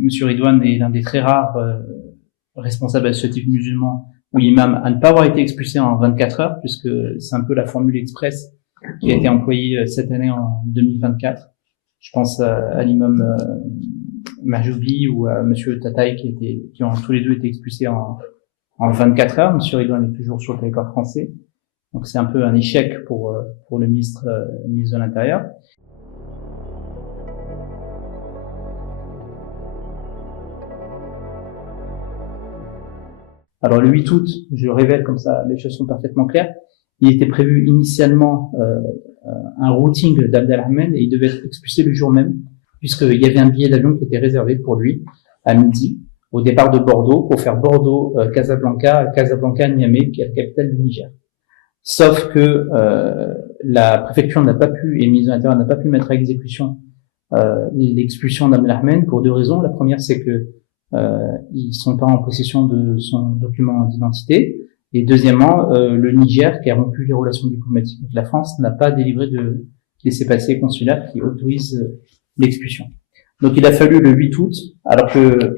Monsieur Ridwan est l'un des très rares responsables associatifs musulmans ou imams à ne pas avoir été expulsé en 24 heures, puisque c'est un peu la formule express qui a été employée cette année en 2024. Je pense à l'imam Mahjoubi ou à Monsieur Tataï qui ont tous les deux été expulsés en 24 heures. Monsieur Ridwan est toujours sur le territoire français. Donc c'est un peu un échec pour le ministre de l'Intérieur. Alors le 8 août, je le révèle comme ça, les choses sont parfaitement claires. Il était prévu initialement un routing d'Abdelrahman et il devait être expulsé le jour même, puisqu'il y avait un billet d'avion qui était réservé pour lui à midi, au départ de Bordeaux, pour faire Bordeaux-Casablanca-Niamey, qui est la capitale du Niger. Sauf que la préfecture n'a pas pu, et le ministre de l'Intérieur n'a pas pu mettre à exécution l'expulsion d'Abdelrahman pour deux raisons. La première, c'est que ils sont pas en possession de son document d'identité. Et deuxièmement, le Niger, qui a rompu les relations diplomatiques avec la France, n'a pas délivré de laissez-passer consulaire qui autorise l'expulsion. Donc il a fallu le 8 août, alors que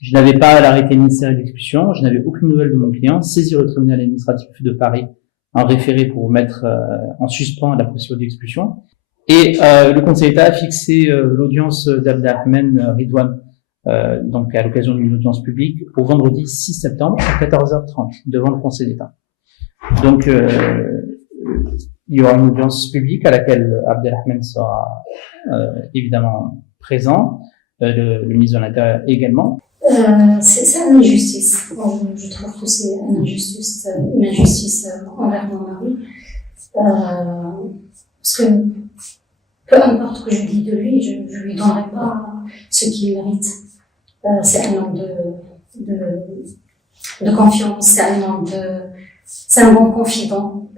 je n'avais pas l'arrêté ministériel d'expulsion, je n'avais aucune nouvelle de mon client, saisir le tribunal administratif de Paris en référé pour mettre en suspens la procédure d'expulsion. Et le Conseil d'État a fixé l'audience d'Abdelrahman Ridwan, donc à l'occasion d'une audience publique, au vendredi 6 septembre à 14h30 devant le Conseil d'État. Donc il y aura une audience publique à laquelle Abdelrahman sera évidemment présent, le ministre de l'Intérieur également. C'est une injustice. Je trouve que c'est une injustice envers mon mari. Parce que peu importe ce que je dis de lui, je lui donnerai pas ce qu'il mérite. C'est un homme de confiance, c'est un bon confident,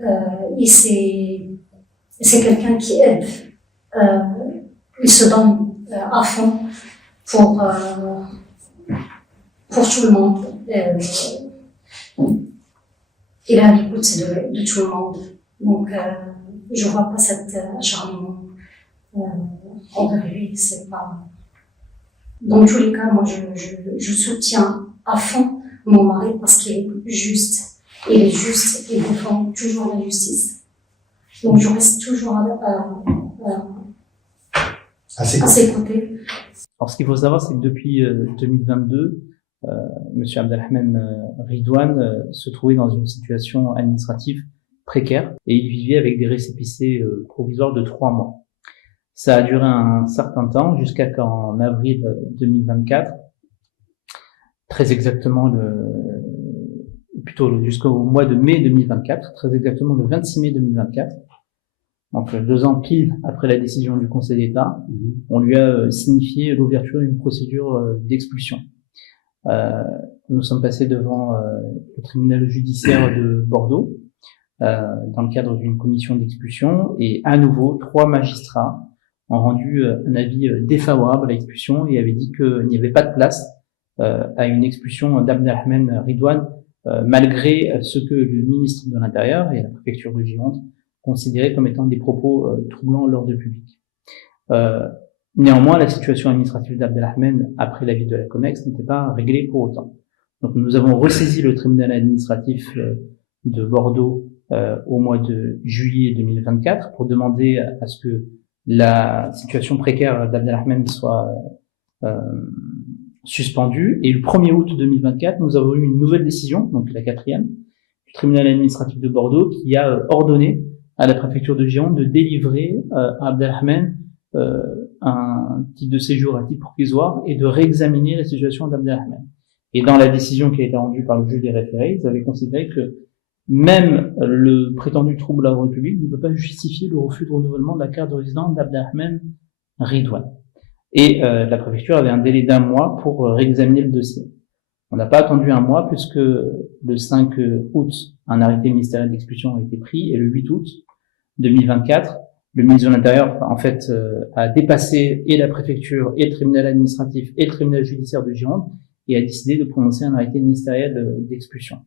et c'est quelqu'un qui aide. Il se donne à fond pour tout le monde. Il est à l'écoute de tout le monde. Donc, je vois pas cet acharnement envers lui. C'est pas. Dans tous les cas, moi, je soutiens à fond mon mari parce qu'il est juste. Il est juste et défend toujours la justice. Donc, je reste toujours à ses côtés. Alors, ce qu'il faut savoir, c'est que depuis 2022, Monsieur Abdelrahman Ridwan se trouvait dans une situation administrative précaire et il vivait avec des récépissés provisoires de 3 mois. Ça a duré un certain temps jusqu'à qu'en avril 2024, très exactement jusqu'au mois de mai 2024, très exactement le 26 mai 2024, donc 2 ans pile après la décision du Conseil d'État, on lui a signifié l'ouverture d'une procédure d'expulsion. Nous sommes passés devant le tribunal judiciaire de Bordeaux dans le cadre d'une commission d'expulsion et à nouveau 3 magistrats ont rendu un avis défavorable à l'expulsion et avaient dit qu'il n'y avait pas de place à une expulsion d'Abdelrahman Ridwan malgré ce que le ministre de l'Intérieur et la préfecture de Gironde considéraient comme étant des propos troublant l'ordre public. Néanmoins, la situation administrative d'Abdelrahman après l'avis de la COMEX n'était pas réglée pour autant. Donc nous avons ressaisi le tribunal administratif de Bordeaux au mois de juillet 2024 pour demander à ce que la situation précaire d'Abdelrahman soit suspendue. Et le 1er août 2024, nous avons eu une nouvelle décision, donc la 4e, du tribunal administratif de Bordeaux qui a ordonné à la préfecture de Gironde de délivrer à Abdelrahman un titre de séjour à titre provisoire et de réexaminer la situation d'Abdelrahman. Et dans la décision qui a été rendue par le juge des référés, ils avaient considéré que même le prétendu trouble à l'ordre public ne peut pas justifier le refus de renouvellement de la carte de résident d'Abdelrahman Ridwan. Et la préfecture avait un délai d'1 mois pour réexaminer le dossier. On n'a pas attendu 1 mois puisque le 5 août, un arrêté ministériel d'expulsion a été pris et le 8 août 2024, le ministre de l'Intérieur, en fait, a dépassé et la préfecture, et le tribunal administratif, et le tribunal judiciaire de Gironde, et a décidé de prononcer un arrêté ministériel d'expulsion.